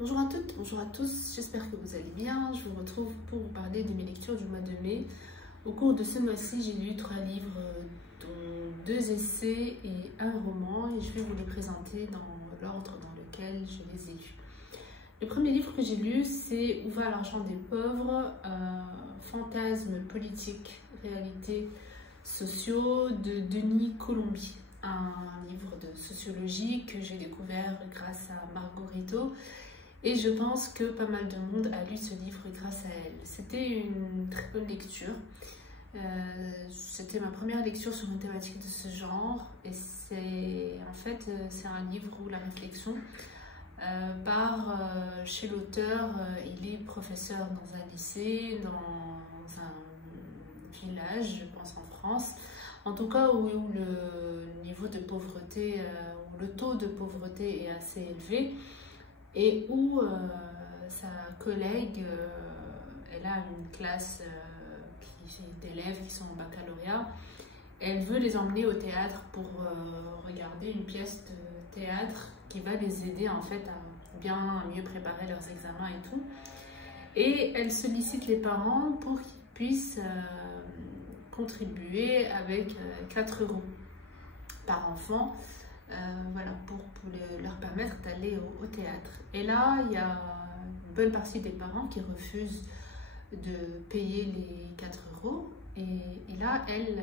Bonjour à toutes, bonjour à tous, j'espère que vous allez bien. Je vous retrouve pour vous parler de mes lectures du mois de mai. Au cours de ce mois-ci, j'ai lu 3 livres, dont 2 essais et un roman, et je vais vous les présenter dans l'ordre dans lequel je les ai lus. Le premier livre que j'ai lu, c'est Où va l'argent des pauvres, fantasmes politiques, réalités sociaux de Denis Colombi. Un livre de sociologie que j'ai découvert grâce à Margarito. Et je pense que pas mal de monde a lu ce livre grâce à elle. C'était une très bonne lecture. C'était ma première lecture sur une thématique de ce genre. Et c'est un livre où la réflexion part chez l'auteur. Il est professeur dans un lycée, dans un village, je pense en France. En tout cas, où le niveau de pauvreté, où le taux de pauvreté est assez élevé. Et où sa collègue, elle a une classe d'élèves qui sont au baccalauréat. Elle veut les emmener au théâtre pour regarder une pièce de théâtre qui va les aider en fait à bien mieux préparer leurs examens et tout. Et elle sollicite les parents pour qu'ils puissent contribuer avec 4 € par enfant. Voilà, pour leur permettre d'aller au théâtre. Et là, il y a une bonne partie des parents qui refusent de payer les 4 €. Et là, elle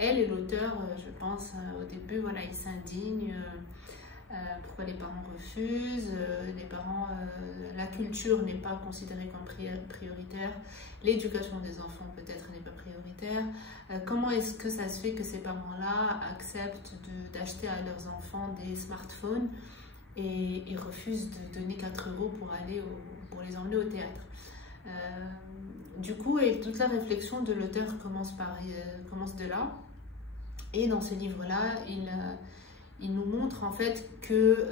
et l'auteur, je pense, au début, voilà, ils s'indignent. Pourquoi les parents refusent, la culture n'est pas considérée comme prioritaire, l'éducation des enfants peut-être n'est pas prioritaire. Comment est-ce que ça se fait que ces parents-là acceptent d'acheter à leurs enfants des smartphones et refusent de donner 4 € pour les emmener au théâtre? Du coup, et toute la réflexion de l'auteur commence de là. Et dans ce livre-là, il nous montre en fait que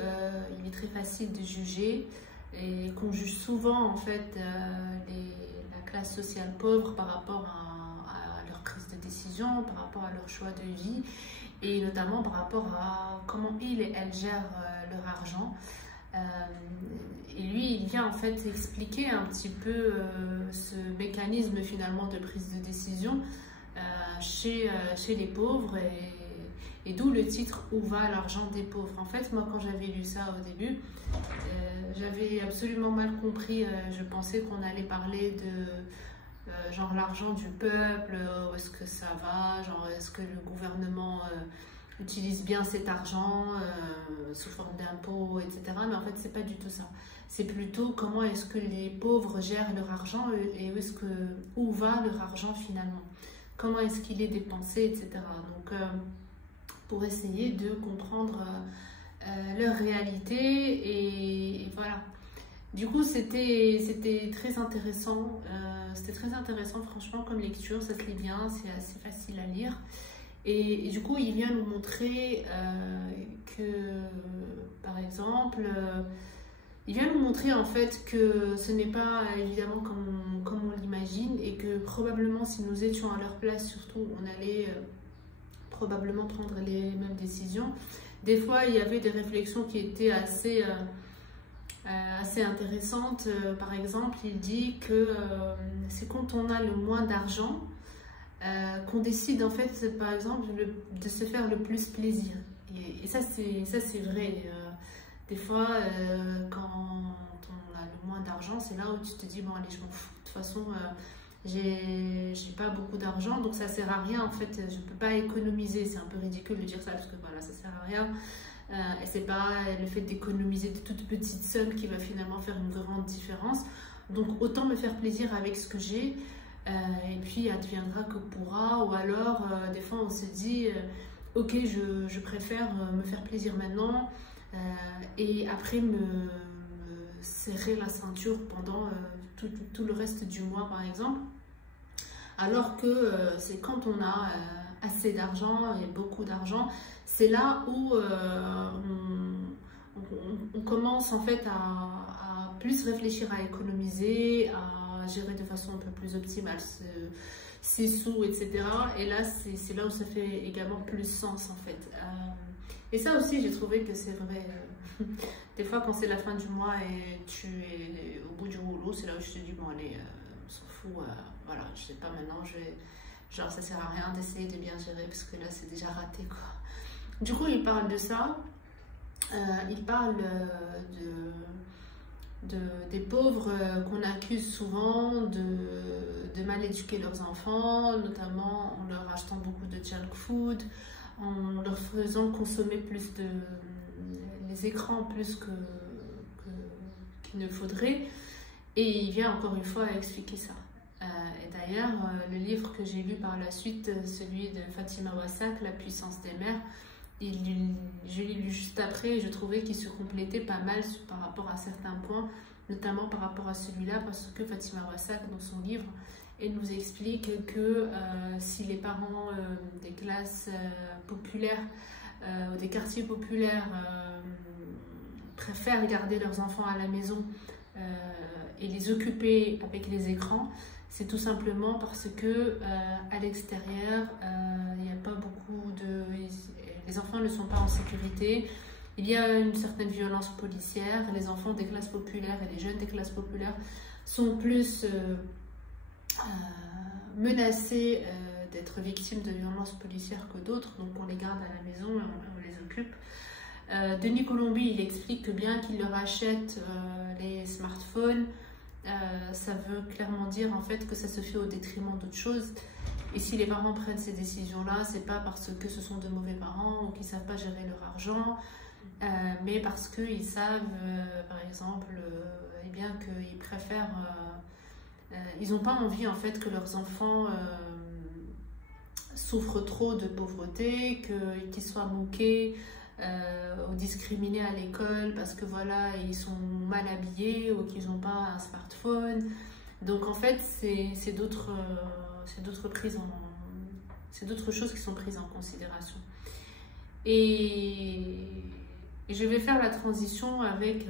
il est très facile de juger et qu'on juge souvent en fait la classe sociale pauvre par rapport à leur prise de décision, par rapport à leur choix de vie et notamment par rapport à comment ils et elles gèrent leur argent. Et lui, il vient en fait expliquer un petit peu ce mécanisme finalement de prise de décision chez les pauvres et d'où le titre « Où va l'argent des pauvres ?» En fait, moi, quand j'avais lu ça au début, j'avais absolument mal compris. Je pensais qu'on allait parler de genre l'argent du peuple, où est-ce que ça va, genre est-ce que le gouvernement utilise bien cet argent sous forme d'impôts, etc. Mais en fait, c'est pas du tout ça. C'est plutôt comment est-ce que les pauvres gèrent leur argent et où va leur argent finalement. Comment est-ce qu'il est dépensé, etc. Donc, pour essayer de comprendre leur réalité et voilà. Du coup, c'était très intéressant. C'était très intéressant, franchement, comme lecture. Ça se lit bien, c'est assez facile à lire. Et du coup, il vient nous montrer que, par exemple, il vient nous montrer en fait que ce n'est pas évidemment comme on l'imagine et que probablement si nous étions à leur place, surtout, on allait probablement prendre les mêmes décisions. Des fois, il y avait des réflexions qui étaient assez intéressantes. Par exemple, il dit que c'est quand on a le moins d'argent qu'on décide en fait, par exemple, de se faire le plus plaisir. Et ça, c'est vrai. Des fois, quand on a le moins d'argent, c'est là où tu te dis, bon, allez, je m'en fous. De toute façon, j'ai pas beaucoup d'argent, donc ça sert à rien. En fait, je peux pas économiser. C'est un peu ridicule de dire ça, parce que voilà, ça sert à rien. Et c'est pas le fait d'économiser de toutes petites sommes qui va finalement faire une grande différence. Donc, autant me faire plaisir avec ce que j'ai. Et puis adviendra que pourra, ou alors des fois on se dit ok, je préfère me faire plaisir maintenant et après me serrer la ceinture pendant tout le reste du mois par exemple, alors que c'est quand on a assez d'argent et beaucoup d'argent, c'est là où on commence en fait à plus réfléchir à économiser, à gérer de façon un peu plus optimale 6 sous, etc. Et là, c'est là où ça fait également plus sens en fait. Et ça aussi, j'ai trouvé que c'est vrai. Des fois, quand c'est la fin du mois et tu es au bout du rouleau, c'est là où je te dis, bon allez, on s'en fout, voilà, je sais pas maintenant, genre ça sert à rien d'essayer de bien gérer parce que là c'est déjà raté quoi. Du coup, il parle de ça, il parle des pauvres qu'on accuse souvent de mal éduquer leurs enfants, notamment en leur achetant beaucoup de junk food, en leur faisant consommer plus les écrans plus qu'il ne faudrait. Et il vient encore une fois à expliquer ça. Et d'ailleurs, le livre que j'ai lu par la suite, celui de Fatima Wassak, La puissance des mères, je l'ai lu juste après et je trouvais qu'il se complétait pas mal par rapport à certains points, notamment par rapport à celui-là, parce que Fatima Wassak, dans son livre, elle nous explique que si les parents des classes populaires ou des quartiers populaires préfèrent garder leurs enfants à la maison et les occuper avec les écrans, c'est tout simplement parce que à l'extérieur, il n'y a pas beaucoup de... Les enfants ne sont pas en sécurité. Il y a une certaine violence policière. Les enfants des classes populaires et les jeunes des classes populaires sont plus menacés d'être victimes de violences policières que d'autres. Donc on les garde à la maison et on les occupe. Denis Colombi, il explique que bien qu'il leur achète les smartphones, ça veut clairement dire en fait que ça se fait au détriment d'autres choses. Et si les parents prennent ces décisions-là, c'est pas parce que ce sont de mauvais parents ou qu'ils savent pas gérer leur argent, mais parce qu'ils savent, par exemple, eh bien qu'ils préfèrent, ils n'ont pas envie en fait que leurs enfants souffrent trop de pauvreté, qu'ils soient moqués ou discriminés à l'école parce que voilà, ils sont mal habillés ou qu'ils n'ont pas un smartphone. Donc en fait, c'est d'autres choses qui sont prises en considération. Et je vais faire la transition avec,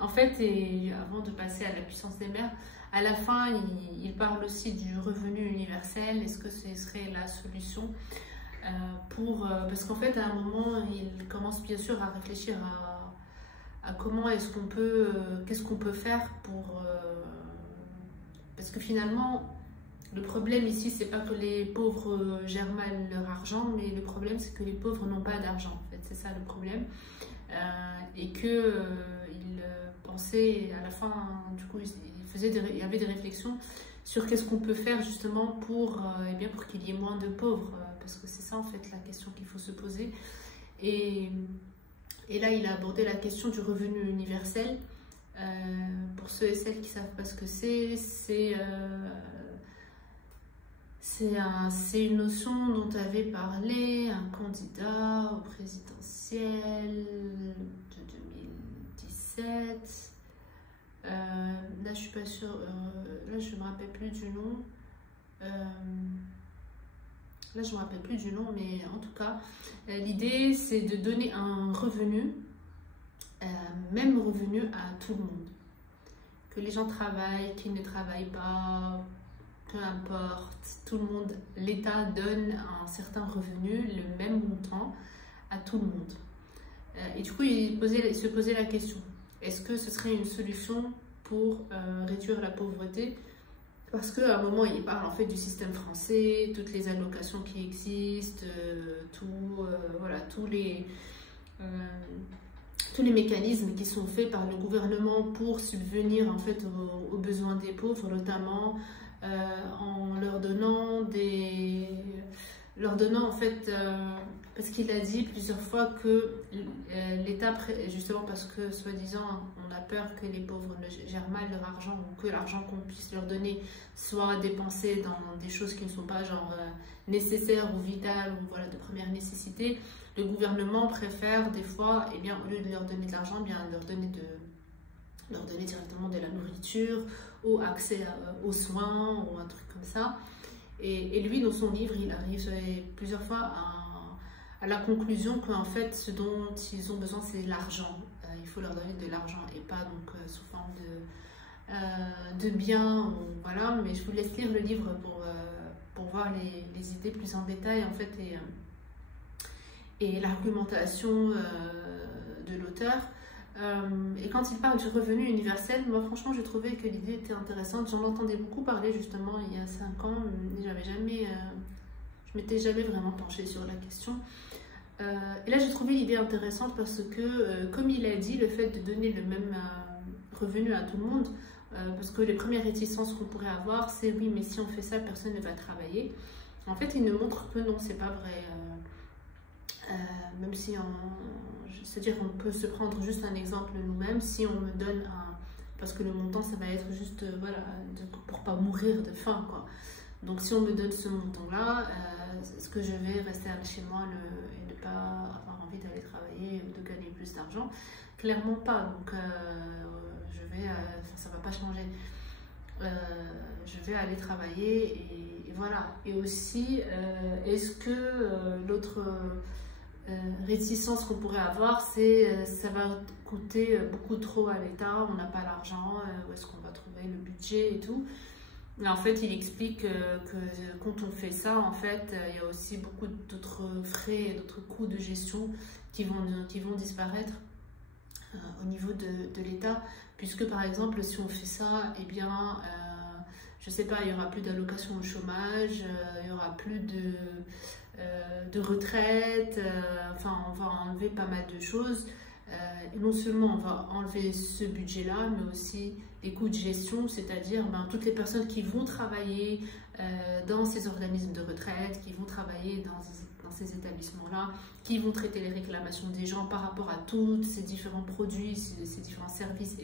en fait, et avant de passer à la puissance des mères, à la fin, il parle aussi du revenu universel. Est-ce que ce serait la solution parce qu'en fait, à un moment, il commence bien sûr à réfléchir à comment est-ce qu'on peut, qu'est-ce qu'on peut faire pour... parce que finalement, le problème ici, c'est pas que les pauvres gèrent mal leur argent, mais le problème, c'est que les pauvres n'ont pas d'argent, en fait. C'est ça le problème. Et qu'il pensait, à la fin, du coup, il y avait des réflexions sur qu'est-ce qu'on peut faire justement pour qu'il y ait moins de pauvres, parce que c'est ça en fait la question qu'il faut se poser. Et là, il a abordé la question du revenu universel. Pour ceux et celles qui ne savent pas ce que c'est une notion dont avait parlé un candidat au présidentiel de 2017. Là, je suis pas sûre. Là, je me rappelle plus du nom. Là, je me rappelle plus du nom, mais en tout cas, l'idée, c'est de donner un revenu, même revenu à tout le monde. Que les gens travaillent, qu'ils ne travaillent pas, peu importe, tout le monde, l'État donne un certain revenu, le même montant, à tout le monde. Et du coup, il se posait la question, est-ce que ce serait une solution pour réduire la pauvreté? Parce qu'à un moment, il parle en fait du système français, toutes les allocations qui existent, voilà, tous les mécanismes qui sont faits par le gouvernement pour subvenir en fait aux besoins des pauvres, notamment en leur donnant en fait, parce qu'il a dit plusieurs fois que l'État, justement parce que soi-disant on a peur que les pauvres ne gèrent mal leur argent ou que l'argent qu'on puisse leur donner soit dépensé dans des choses qui ne sont pas genre nécessaires ou vitales ou voilà, de première nécessité, le gouvernement préfère des fois, eh bien, au lieu de leur donner de l'argent, bien leur donner directement de la nourriture ou accès aux soins ou un truc comme ça. Et lui, dans son livre, il arrive plusieurs fois à la conclusion qu'en fait, ce dont ils ont besoin, c'est l'argent. Il faut leur donner de l'argent et pas donc sous forme de bien, voilà, mais je vous laisse lire le livre pour voir les idées plus en détail en fait et l'argumentation de l'auteur. Et quand il parle du revenu universel, moi franchement je trouvais que l'idée était intéressante. J'en entendais beaucoup parler justement il y a 5 ans, mais je m'étais jamais vraiment penchée sur la question. Et là j'ai trouvé l'idée intéressante parce que, comme il a dit, le fait de donner le même revenu à tout le monde, parce que les premières réticences qu'on pourrait avoir, c'est oui, mais si on fait ça, personne ne va travailler. En fait, il nous montre que non, c'est pas vrai. Même si c'est-à-dire on peut se prendre juste un exemple nous-mêmes, si on me donne parce que le montant, ça va être juste, voilà, pour pas mourir de faim, quoi. Donc si on me donne ce montant-là, est-ce que je vais rester chez moi et ne pas avoir envie d'aller travailler ou de gagner plus d'argent? Clairement pas. Donc ça va pas changer. Je vais aller travailler et voilà. Et aussi, est-ce que l'autre réticence qu'on pourrait avoir, c'est ça va coûter beaucoup trop à l'État, on n'a pas l'argent, où est-ce qu'on va trouver le budget et tout. Et en fait, il explique que quand on fait ça, en fait, il y a aussi beaucoup d'autres frais et d'autres coûts de gestion qui vont disparaître au niveau de l'État, puisque par exemple, si on fait ça, eh bien, je sais pas, il y aura plus d'allocation au chômage, il y aura plus de retraite, enfin, on va enlever pas mal de choses. Et non seulement on va enlever ce budget-là, mais aussi les coûts de gestion, c'est-à-dire toutes les personnes qui vont travailler dans ces organismes de retraite, qui vont travailler dans ces établissements-là, qui vont traiter les réclamations des gens par rapport à tous ces différents produits, ces différents services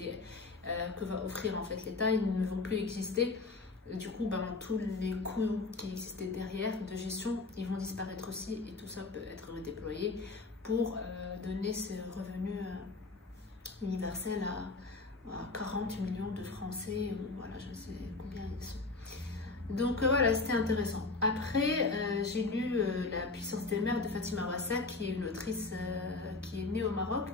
que va offrir en fait l'État, ils ne vont plus exister. Du coup, tous les coûts qui existaient derrière de gestion, ils vont disparaître aussi et tout ça peut être redéployé pour donner ce revenu universel à 40 millions de Français, ou voilà, je ne sais combien ils sont. Donc voilà, c'était intéressant. Après, j'ai lu La puissance des mers de Fatima Wassa, qui est une autrice qui est née au Maroc.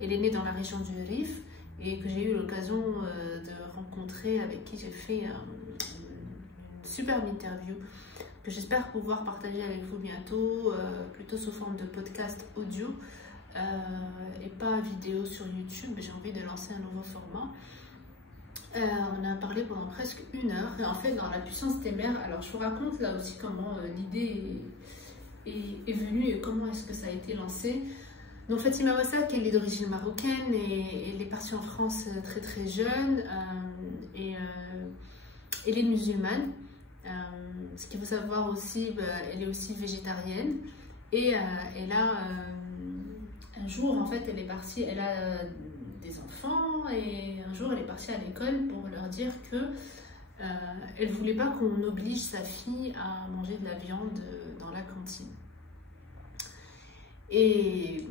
Elle est née dans la région du Rif et que j'ai eu l'occasion de rencontrer, avec qui j'ai fait une superbe interview que j'espère pouvoir partager avec vous bientôt, plutôt sous forme de podcast audio et pas vidéo sur YouTube. J'ai envie de lancer un nouveau format. On a parlé pendant presque 1 heure et en fait dans La puissance des mers, alors je vous raconte là aussi comment l'idée est venue et comment est-ce que ça a été lancé. Donc Fatima Wassa, qui est d'origine marocaine, et elle est partie en France très très jeune et elle est musulmane. Ce qu'il faut savoir aussi, elle est aussi végétarienne et elle a un jour en fait elle est partie, elle a des enfants et un jour elle est partie à l'école pour leur dire que elle voulait pas qu'on oblige sa fille à manger de la viande dans la cantine. Et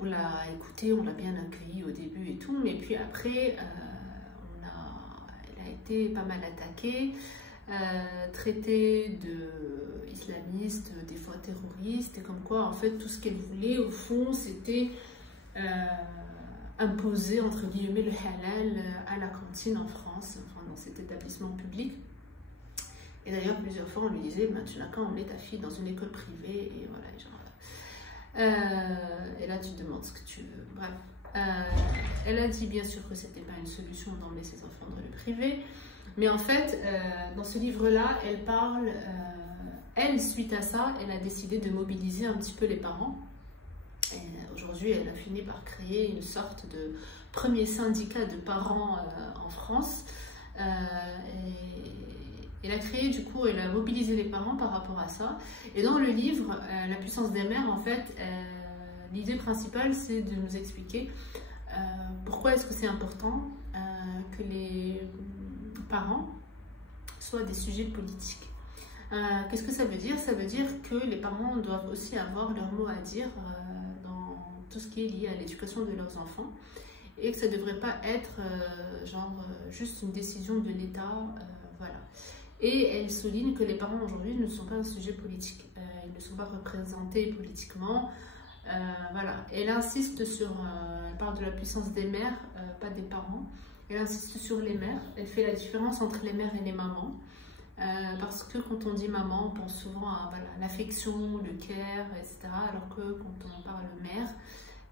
on l'a écoutée, on l'a bien accueillie au début et tout, mais puis après elle a été pas mal attaquée. Traitée de islamiste, des fois terroriste, et comme quoi en fait tout ce qu'elle voulait au fond c'était imposer entre guillemets le halal à la cantine en France, enfin dans cet établissement public. Et d'ailleurs plusieurs fois on lui disait tu n'as qu'à emmener ta fille dans une école privée et voilà, et là tu te demandes ce que tu veux. Bref, elle a dit bien sûr que c'était pas une solution d'emmener ses enfants dans le privé. Mais en fait, dans ce livre-là, elle parle, elle, suite à ça, elle a décidé de mobiliser un petit peu les parents. Aujourd'hui, elle a fini par créer une sorte de premier syndicat de parents en France. Elle a créé, du coup, elle a mobilisé les parents par rapport à ça. Et dans le livre, La puissance des mères, en fait, l'idée principale, c'est de nous expliquer pourquoi est-ce que c'est important que les parents soient des sujets politiques. Qu'est-ce que ça veut dire? Ça veut dire que les parents doivent aussi avoir leur mot à dire dans tout ce qui est lié à l'éducation de leurs enfants et que ça ne devrait pas être juste une décision de l'État. Voilà. Et elle souligne que les parents aujourd'hui ne sont pas un sujet politique. Ils ne sont pas représentés politiquement. Voilà. Elle insiste sur, elle parle de la puissance des mères, pas des parents. Elle insiste sur les mères. Elle fait la différence entre les mères et les mamans. Parce que quand on dit maman, on pense souvent à voilà, l'affection, le care, etc. Alors que quand on parle mère,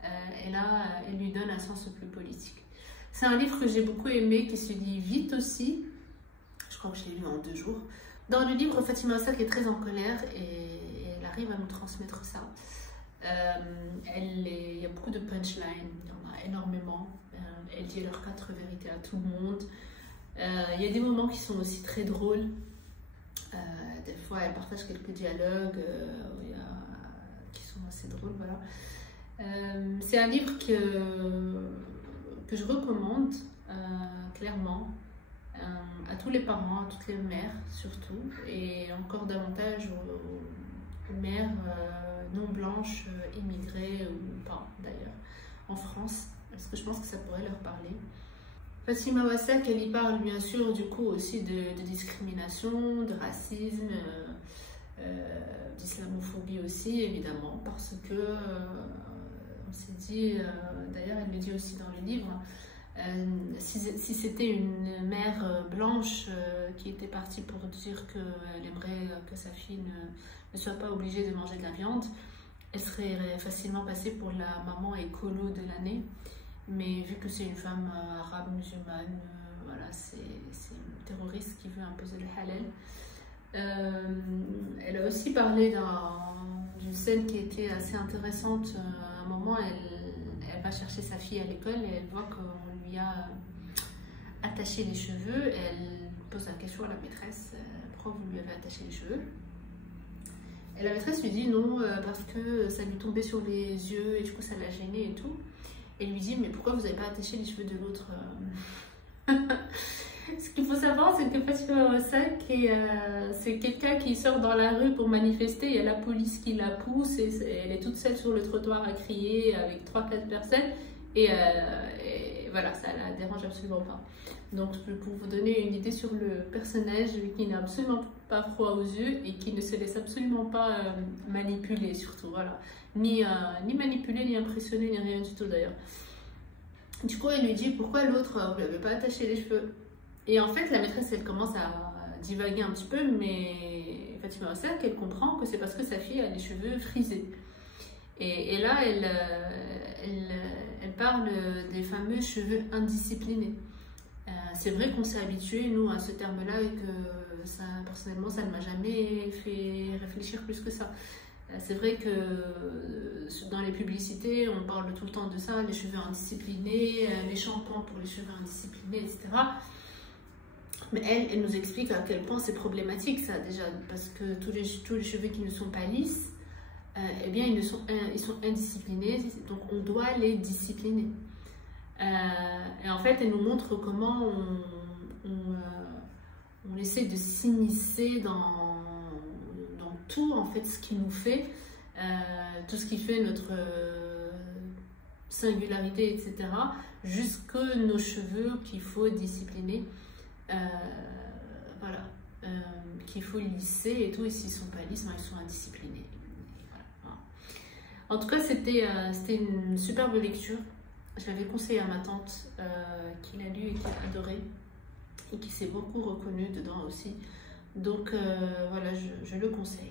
elle lui donne un sens plus politique. C'est un livre que j'ai beaucoup aimé, qui se lit vite aussi. Je crois que je l'ai lu en 2 jours. Dans le livre, Fatima Wassak est très en colère et elle arrive à nous transmettre ça. Il y a beaucoup de punchlines, il y en a énormément. Elle dit leurs 4 vérités à tout le monde. Il y a des moments qui sont aussi très drôles. Des fois, elle partage quelques dialogues qui sont assez drôles. Voilà. C'est un livre que je recommande clairement à tous les parents, à toutes les mères surtout, et encore davantage aux mères non blanches, immigrées ou pas d'ailleurs, en France, parce que je pense que ça pourrait leur parler. Fatima Wassak, elle y parle bien sûr du coup aussi de discrimination, de racisme, d'islamophobie aussi évidemment, parce que on s'est dit, d'ailleurs elle le dit aussi dans le livre, si c'était une mère blanche qui était partie pour dire qu'elle aimerait que sa fille ne soit pas obligée de manger de la viande, elle serait facilement passée pour la maman écolo de l'année. Mais vu que c'est une femme arabe musulmane, voilà, c'est une terroriste qui veut imposer le halal. Elle a aussi parlé d'une scène qui était assez intéressante. À un moment, elle va chercher sa fille à l'école et elle voit qu'on lui a attaché les cheveux. Elle pose la question à la maîtresse, pourquoi vous lui avez attaché les cheveux? Et la maîtresse lui dit non, parce que ça lui tombait sur les yeux et du coup ça l'a gênée et tout. Et lui dit, mais pourquoi vous n'avez pas attaché les cheveux de l'autre? Ce qu'il faut savoir, c'est que Fatima Wassak, c'est quelqu'un qui sort dans la rue pour manifester, il y a la police qui la pousse, et elle est toute seule sur le trottoir à crier avec 3-4 personnes, et voilà, ça la dérange absolument pas. Donc, pour vous donner une idée sur le personnage qui n'a absolument pas froid aux yeux et qui ne se laisse absolument pas manipuler, surtout, voilà. Ni manipuler, ni impressionner, ni rien du tout d'ailleurs. Du coup, elle lui dit pourquoi l'autre, vous ne lui avez pas attaché les cheveux? Et en fait, la maîtresse, elle commence à divaguer un petit peu, mais Fatima Wassak, elle comprend que c'est parce que sa fille a les cheveux frisés. Et là, elle parle des fameux cheveux indisciplinés. C'est vrai qu'on s'est habitué, nous, à ce terme-là, et que ça, personnellement, ça ne m'a jamais fait réfléchir plus que ça. C'est vrai que dans les publicités, on parle tout le temps de ça, les cheveux indisciplinés, les shampoings pour les cheveux indisciplinés, etc. Mais elle nous explique à quel point c'est problématique ça déjà, parce que tous les cheveux qui ne sont pas lisses, eh bien ils sont indisciplinés, donc on doit les discipliner. Et en fait, elle nous montre comment on essaie de s'immiscer dans tout en fait, ce qui nous fait, tout ce qui fait notre singularité, etc. Jusque nos cheveux qu'il faut discipliner, voilà, qu'il faut lisser et tout. Et s'ils ne sont pas lisses, ben, ils sont indisciplinés. Voilà. En tout cas, c'était une superbe lecture. Je l'avais conseillé à ma tante qui l'a lu et qui a adoré et qui s'est beaucoup reconnue dedans aussi. Donc voilà, je le conseille.